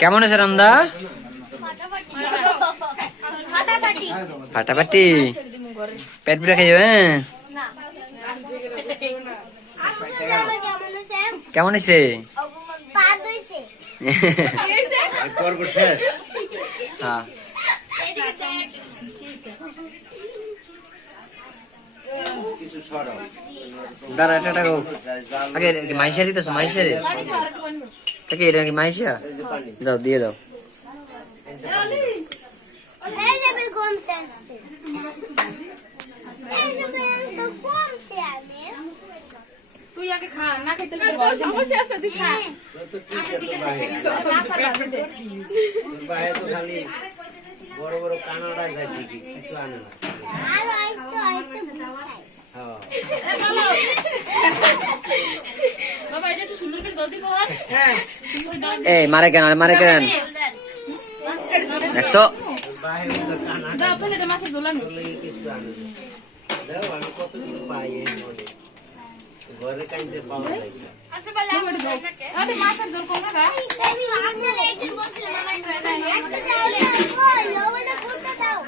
কেমন আছে রান্দা? ফাটাফাটি পেট পুরে খাইও। হ্যাঁ কেমন হয়েছে? হ্যাঁ দাঁড়া এটা আগে মাইশা দিতেছ, মাইশা রে কাকে এটা কি মাইশা? দাও দিয়ে দাও। তুই আগে খা, না খেতে সমস্যা আছে, তুই খা। বড় বড় কানাডা যায় ঠিকই, কিছু আনে না। বাবা এটা একটু সুন্দর করে জলদি কর। হ্যাঁ এই মারে কেন দেখছো? দাও প্লেটে মাছের ঝোল আনো। কিছু আনে না। দেখো আমি কত কিছু পাই এই মনে। ঘরে কাইছে পাওয়া যায় না। আচ্ছা বলে আরে মাছের ঝোল কোন গা? আপনারা একজন বলছিলেন আমার একটা দাও, একটা দাও, ওই ওটা করতে দাও।